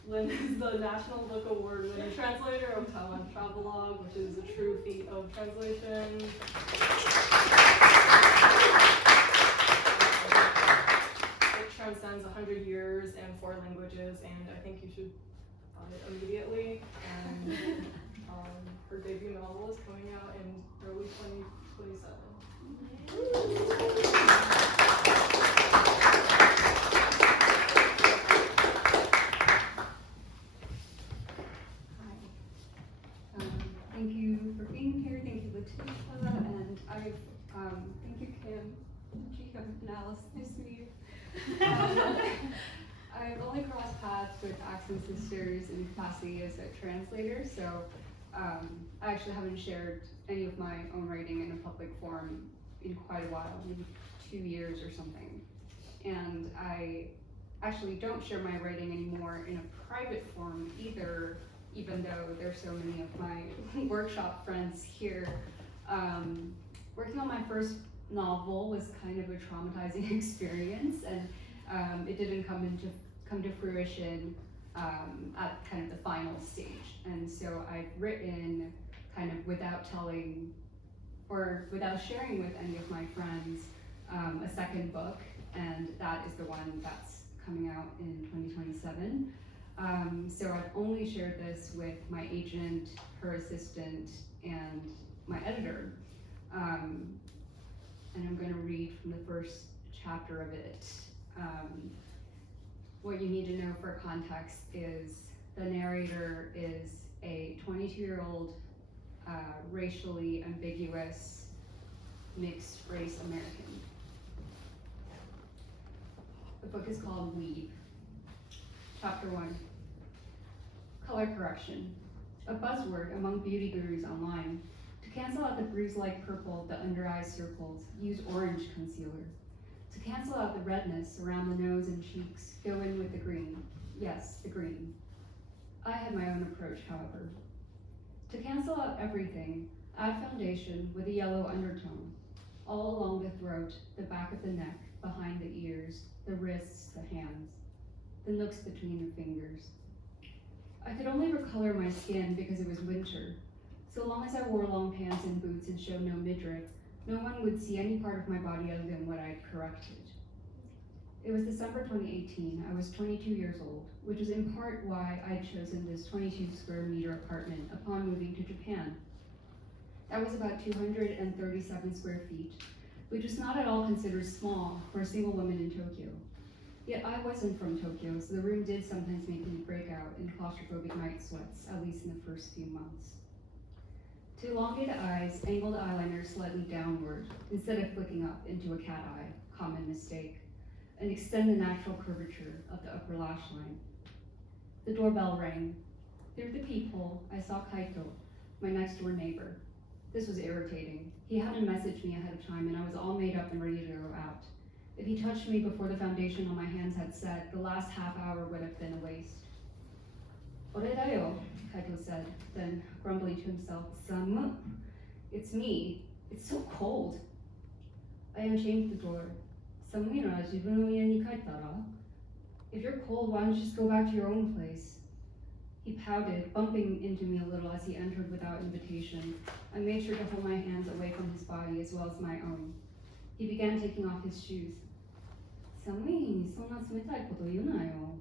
Lynn is the National Book Award winning translator of Taiwan Travelogue, which is a true feat of translation. It transcends 100 years and 4 languages, and I think you should buy it immediately. And her debut novel is coming out in early 2027. Thank you for being here. Thank you, Letitia, and thank you, Kim, JiHyun, and Alice. Nice to meet you. I've only crossed paths with Accent Sisters in capacity as a translator, so I actually haven't shared any of my own writing in a public forum in quite a while, maybe 2 years or something. And I actually don't share my writing anymore in a private forum either, even though there's so many of my workshop friends here. Working on my first novel was kind of a traumatizing experience, and it didn't come to fruition at kind of the final stage. And so I've written kind of without telling or without sharing with any of my friends a second book, and that is the one that's coming out in 2027. So I've only shared this with my agent, her assistant, and my editor. And I'm going to read from the first chapter of it. What you need to know for context is the narrator is a 22-year-old racially ambiguous mixed race American. The book is called Weave. Chapter 1. Color correction. A buzzword among beauty gurus online. To cancel out the bruise-like purple of the under-eye circles, use orange concealer. To cancel out the redness around the nose and cheeks, go in with the green. Yes, the green. I had my own approach, however. To cancel out everything, add foundation with a yellow undertone, all along the throat, the back of the neck, behind the ears, the wrists, the hands, the nooks between the fingers. I could only recolor my skin because it was winter. So long as I wore long pants and boots and showed no midriff, no one would see any part of my body other than what I had corrected. It was December 2018. I was 22 years old, which is in part why I had chosen this 22 square meter apartment upon moving to Japan. That was about 237 square feet, which was not at all considered small for a single woman in Tokyo. Yet I wasn't from Tokyo, so the room did sometimes make me break out in claustrophobic night sweats, at least in the first few months. To elongate eyes, angled eyeliner slightly downward, instead of flicking up into a cat eye, common mistake, and extend the natural curvature of the upper lash line. The doorbell rang. Through the peephole, I saw Kaito, my next door neighbor. This was irritating. He hadn't messaged me ahead of time, and I was all made up and ready to go out. If he touched me before the foundation on my hands had set, the last half hour would have been a waste. Ore da yo, Kaito said, then grumbling to himself, Samu. It's me. It's so cold. I unchained the door. Samui-ra, jibun no ie ni kaitara? If you're cold, why don't you just go back to your own place? He pouted, bumping into me a little as he entered without invitation. I made sure to hold my hands away from his body as well as my own. He began taking off his shoes. Samui ni sonna tsumetai koto iuna yo.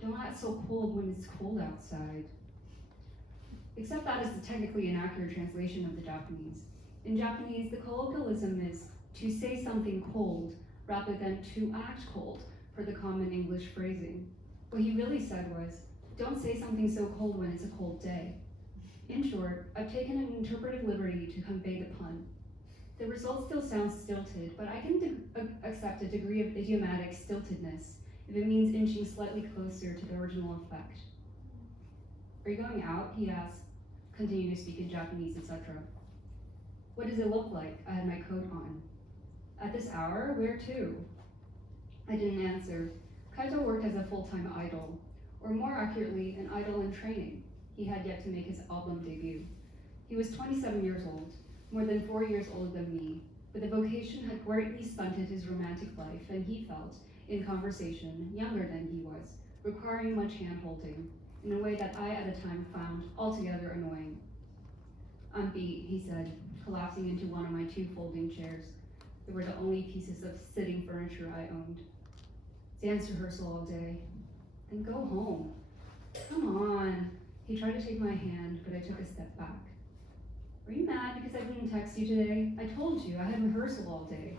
Don't act so cold when it's cold outside. Except that is technically an accurate translation of the Japanese. In Japanese, the colloquialism is to say something cold rather than to act cold for the common English phrasing. What he really said was, don't say something so cold when it's a cold day. In short, I've taken an interpretive liberty to convey the pun. The result still sounds stilted, but I can accept a degree of idiomatic stiltedness if it means inching slightly closer to the original effect. Are you going out? He asked, continuing to speak in Japanese, etc. What does it look like? I had my coat on. At this hour? Where to? I didn't answer. Kaito worked as a full-time idol, or more accurately, an idol in training. He had yet to make his album debut. He was 27 years old, more than 4 years older than me, but the vocation had greatly stunted his romantic life, and he felt, in conversation, younger than he was, requiring much hand-holding, in a way that I at a time found altogether annoying. I'm beat, he said, collapsing into one of my 2 folding chairs. They were the only pieces of sitting furniture I owned. Dance rehearsal all day. Then go home. Come on. He tried to take my hand, but I took a step back. Are you mad because I didn't text you today? I told you, I had rehearsal all day.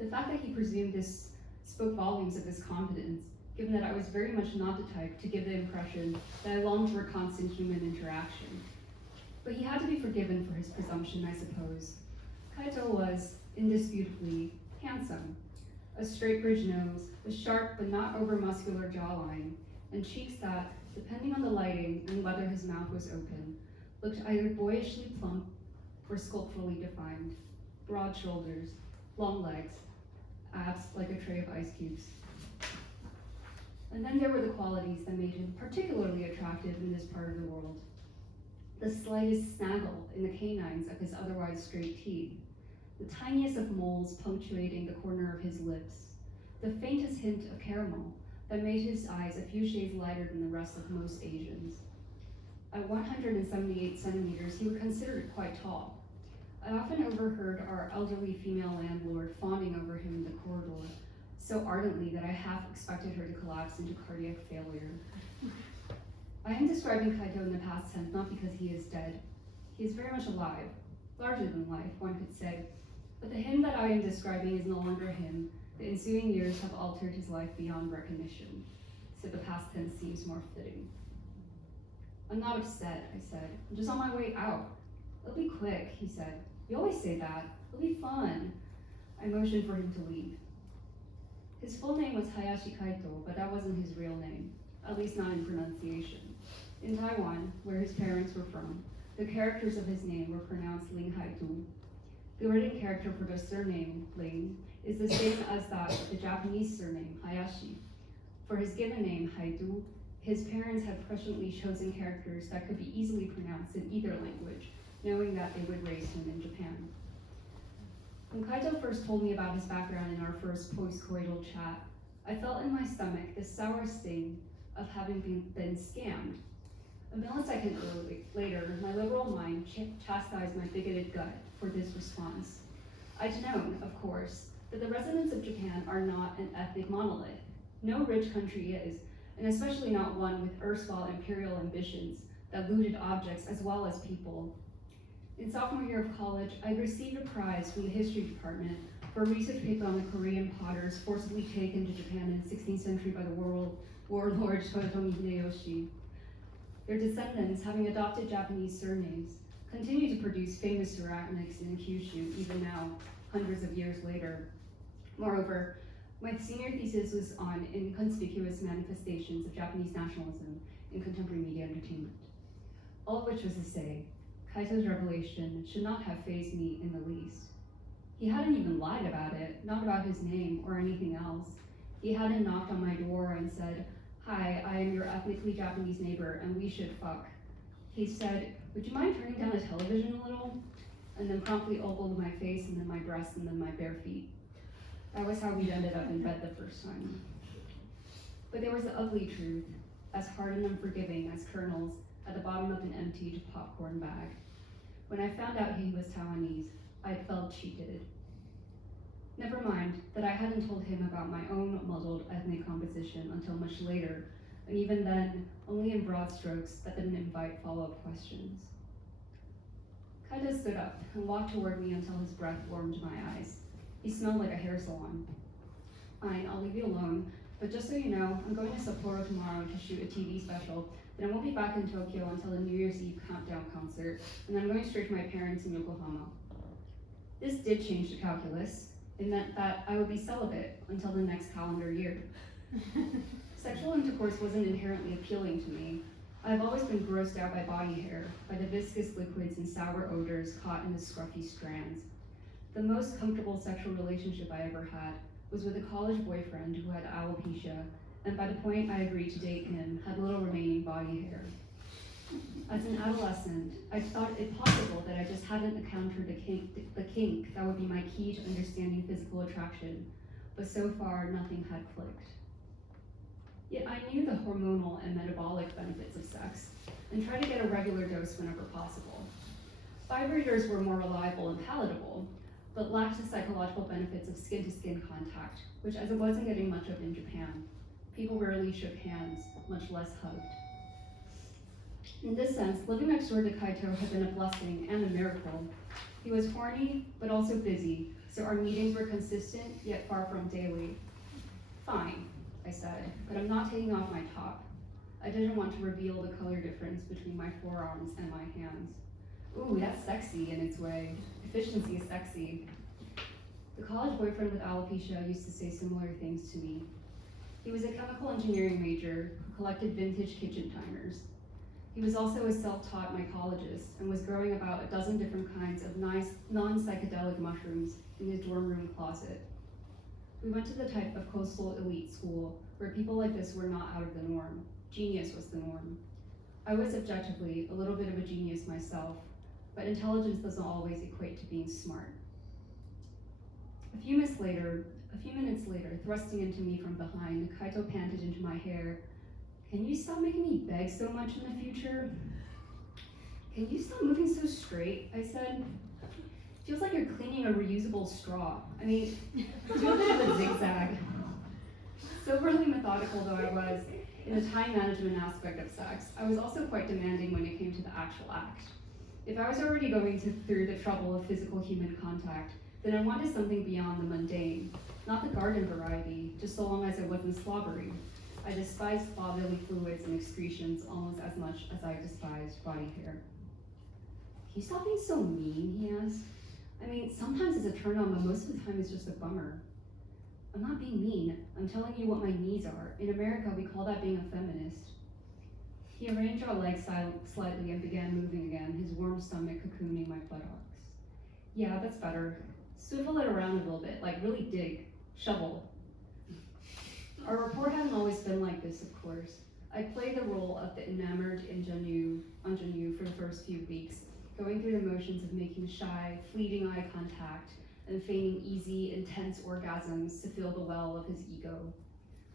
The fact that he presumed this spoke volumes of his confidence, given that I was very much not the type to give the impression that I longed for constant human interaction. But he had to be forgiven for his presumption, I suppose. Kaito was, indisputably, handsome. A straight bridge nose, a sharp but not over-muscular jawline, and cheeks that, depending on the lighting and whether his mouth was open, looked either boyishly plump or sculpturally defined. Broad shoulders, long legs, abs like a tray of ice cubes. And then there were the qualities that made him particularly attractive in this part of the world. The slightest snaggle in the canines of his otherwise straight teeth, the tiniest of moles punctuating the corner of his lips, the faintest hint of caramel that made his eyes a few shades lighter than the rest of most Asians. At 178 centimeters, he was considered quite tall. I often overheard our elderly female landlord fawning over him in the corridor, so ardently that I half expected her to collapse into cardiac failure. I am describing Kaito in the past tense not because he is dead. He is very much alive, larger than life, one could say. But the him that I am describing is no longer him. The ensuing years have altered his life beyond recognition, so the past tense seems more fitting. I'm not upset, I said. I'm just on my way out. It'll be quick, he said. You always say that. It'll be fun. I motioned for him to leave. His full name was Hayashi Kaito, but that wasn't his real name, at least not in pronunciation. In Taiwan, where his parents were from, the characters of his name were pronounced Ling Haitu. The written character for the surname, Ling, is the same as that of the Japanese surname, Hayashi. For his given name, Haitu, his parents had presciently chosen characters that could be easily pronounced in either language, knowing that they would raise him in Japan. When Kaito first told me about his background in our first post-coital chat, I felt in my stomach the sour sting of having been scammed. A millisecond later, my liberal mind chastised my bigoted gut for this response. I'd known, of course, that the residents of Japan are not an ethnic monolith. No rich country is, and especially not one with erstwhile imperial ambitions that looted objects as well as people. In sophomore year of college, I'd received a prize from the history department for a research paper on the Korean potters forcibly taken to Japan in the 16th century by the warlord Toyotomi Hideyoshi. Their descendants, having adopted Japanese surnames, continue to produce famous ceramics in Kyushu even now, hundreds of years later. Moreover, my senior thesis was on inconspicuous manifestations of Japanese nationalism in contemporary media entertainment. All of which was to say, Kaito's revelation should not have fazed me in the least. He hadn't even lied about it, not about his name or anything else. He hadn't knocked on my door and said, "Hi, I am your ethnically Japanese neighbor and we should fuck." He said, "Would you mind turning down the television a little?" And then promptly ogled my face and then my breasts and then my bare feet. That was how we ended up in bed the first time. But there was the ugly truth, as hard and unforgiving as kernels at the bottom of an emptied popcorn bag. When I found out he was Taiwanese, I felt cheated. Never mind that I hadn't told him about my own muddled ethnic composition until much later, and even then, only in broad strokes that didn't invite follow-up questions. Kaito stood up and walked toward me until his breath warmed my eyes. He smelled like a hair salon. "Fine, I'll leave you alone, but just so you know, I'm going to Sapporo tomorrow to shoot a TV special, then I won't be back in Tokyo until the New Year's Eve countdown concert, and I'm going straight to my parents in Yokohama." This did change the calculus. It meant that I would be celibate until the next calendar year. Sexual intercourse wasn't inherently appealing to me. I've always been grossed out by body hair, by the viscous liquids and sour odors caught in the scruffy strands. The most comfortable sexual relationship I ever had was with a college boyfriend who had alopecia, and by the point I agreed to date him, had little remaining body hair. As an adolescent, I thought it possible that I just hadn't encountered the kink that would be my key to understanding physical attraction, but so far nothing had clicked. Yet I knew the hormonal and metabolic benefits of sex, and tried to get a regular dose whenever possible. Vibrators were more reliable and palatable, but lacked the psychological benefits of skin-to-skin contact, which as it wasn't getting much of in Japan, people rarely shook hands, much less hugged. In this sense, living next door to Kaito had been a blessing and a miracle. He was horny, but also busy, so our meetings were consistent, yet far from daily. "Fine," I said, "but I'm not taking off my top." I didn't want to reveal the color difference between my forearms and my hands. Ooh, that's sexy in its way. Efficiency is sexy. The college boyfriend with alopecia used to say similar things to me. He was a chemical engineering major who collected vintage kitchen timers. He was also a self-taught mycologist and was growing about a dozen different kinds of nice, non-psychedelic mushrooms in his dorm room closet. We went to the type of coastal elite school where people like this were not out of the norm. Genius was the norm. I was objectively a little bit of a genius myself, but intelligence doesn't always equate to being smart. A few minutes later, thrusting into me from behind, Kaito panted into my hair, "Can you stop making me beg so much in the future?" "Can you stop moving so straight?" I said. "Feels like you're cleaning a reusable straw. I mean, do a bit of a zigzag." Soberly methodical though I was in the time management aspect of sex, I was also quite demanding when it came to the actual act. If I was already going through the trouble of physical human contact, then I wanted something beyond the mundane, not the garden variety, just so long as it wasn't slobbery. I despised bodily fluids and excretions almost as much as I despised body hair. "Can you stop being so mean?" he asked. "I mean, sometimes it's a turn on, but most of the time it's just a bummer." I'm not being mean. I'm telling you what my needs are. In America, we call that being a feminist. He arranged our legs slightly and began moving again, his warm stomach cocooning my buttocks. Yeah, that's better. Swivel it around a little bit, like really dig. Shovel. Our rapport hadn't always been like this, of course. I played the role of the enamored ingenue for the first few weeks, going through the motions of making shy, fleeting eye contact, and feigning easy, intense orgasms to fill the well of his ego.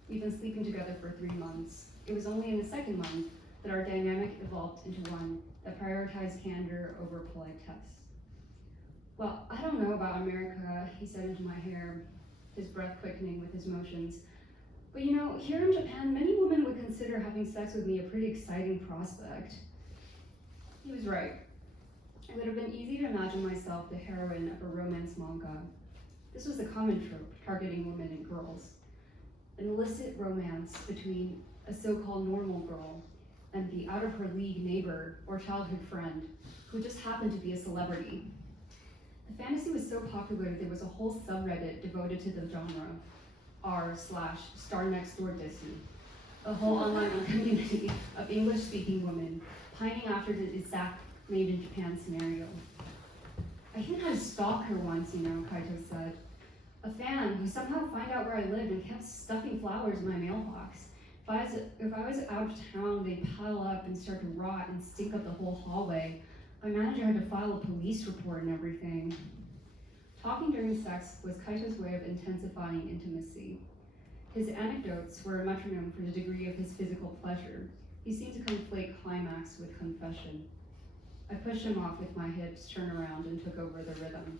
We've been sleeping together for 3 months. It was only in the second month that our dynamic evolved into one that prioritized candor over politesse. Well, I don't know about America, he said into my hair, his breath quickening with his motions. But you know, here in Japan, many women would consider having sex with me a pretty exciting prospect. He was right. It would have been easy to imagine myself the heroine of a romance manga. This was the common trope targeting women and girls. An illicit romance between a so-called normal girl and the out-of-her-league neighbor or childhood friend who just happened to be a celebrity. The fantasy was so popular that there was a whole subreddit devoted to the genre, r/star next door dissy, a whole online community of English-speaking women pining after the exact made in Japan scenario. I even had a stalker once, Kaito said. A fan who somehow found out where I lived and kept stuffing flowers in my mailbox. If I was out of town, they'd pile up and start to rot and stink up the whole hallway. My manager had to file a police report and everything. Talking during sex was Kaito's way of intensifying intimacy. His anecdotes were a metronome for the degree of his physical pleasure. He seemed to conflate climax with confession. I pushed him off with my hips, turned around, and took over the rhythm.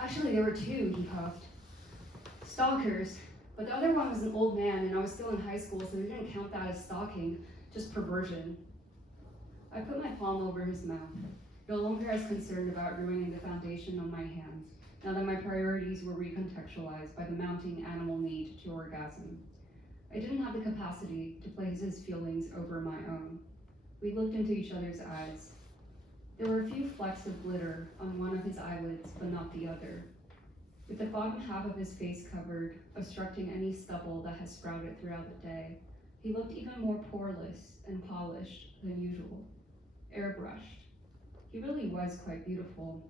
Actually, there were 2, he puffed. Stalkers, but the other one was an old man, and I was still in high school, so we didn't count that as stalking, just perversion. I put my palm over his mouth, no longer as concerned about ruining the foundation on my hands, now that my priorities were recontextualized by the mounting animal need to orgasm. I didn't have the capacity to place his feelings over my own. We looked into each other's eyes. There were a few flecks of glitter on one of his eyelids, but not the other. With the bottom half of his face covered, obstructing any stubble that had sprouted throughout the day, he looked even more poreless and polished than usual, airbrushed. He really was quite beautiful.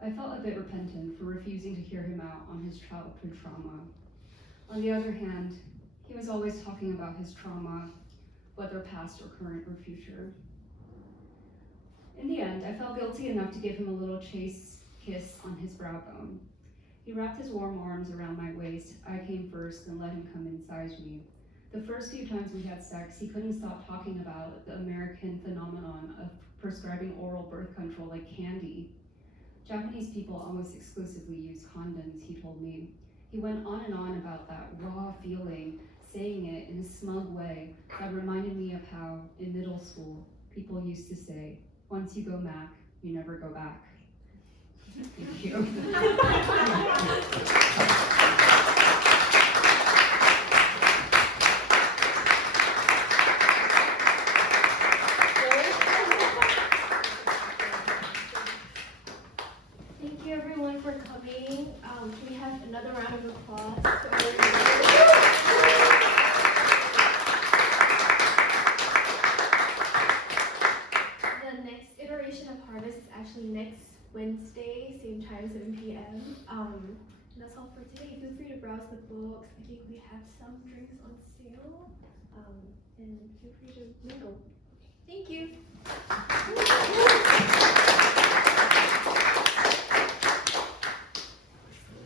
I felt a bit repentant for refusing to hear him out on his childhood trauma. On the other hand, he was always talking about his trauma, whether past or current or future. In the end, I felt guilty enough to give him a little chase kiss on his brow bone. He wrapped his warm arms around my waist. I came first and let him come inside me. The first few times we had sex, he couldn't stop talking about the American phenomenon of prescribing oral birth control like candy. Japanese people almost exclusively use condoms, he told me. He went on and on about that raw feeling, saying it in a smug way that reminded me of how, in middle school, people used to say, once you go Mac, you never go back. Thank you. Thank you everyone for coming. Can we have another round of applause for The next iteration of Harvest is actually next Wednesday, same time, 7 p.m. And that's all for today. Feel free to browse the books. I think we have some drinks on sale. And feel free to mingle. Thank you.